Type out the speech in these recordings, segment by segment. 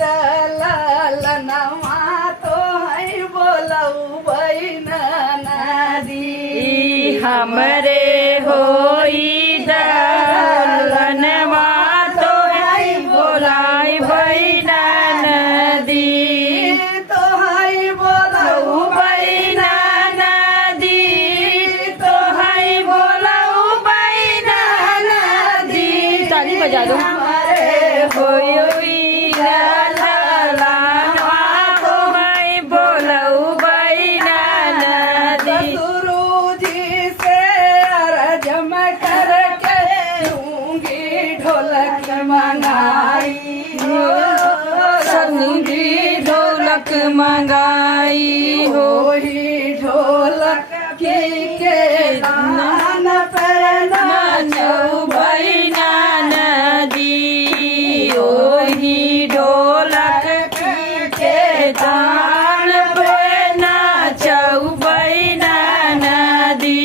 दलनमा तो है बोलऊ बहिन नदी हमरे होई दलनमा तो है बोलाई बहिन नदी तो है बोलऊ बहिन नदी तो है बोलऊ बहिन नदी ताली बजा दो हमारे होई दलनमा तो है बोलऊ बहिन नदी गुरुजी से अरजम करके लूंगी ढोलक मंगाई संगी ढोलक मंगाई हो ही ढोलक की के नान पर नाचौ बहिन नदी ओही ढोलक के तान पे नाचौ बहिन नदी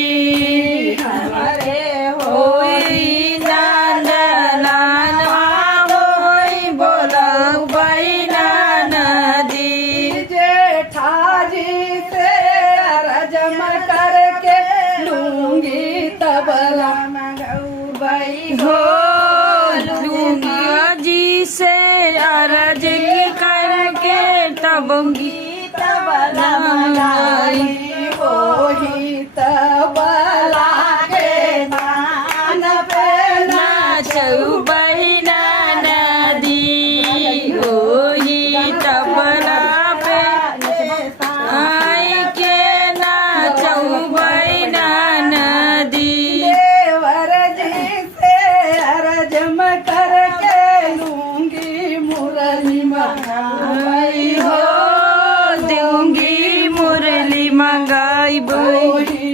हमारे होई नंदलानवा होई बोलौ बहिन नदी जेठाजी से अरजम करके लूंगी तबला मंगवाई हो लूंगी जी से अरज करके तबंगी तबला मंगाई वही तबला के दान पे नाचौ बहिन नदी होई तबला पे आई के नाचौ बहिन नदी देवर जी से अरजम करके लूंगी मुरली मंगाई हो दूंगी मुरली मंगाई वही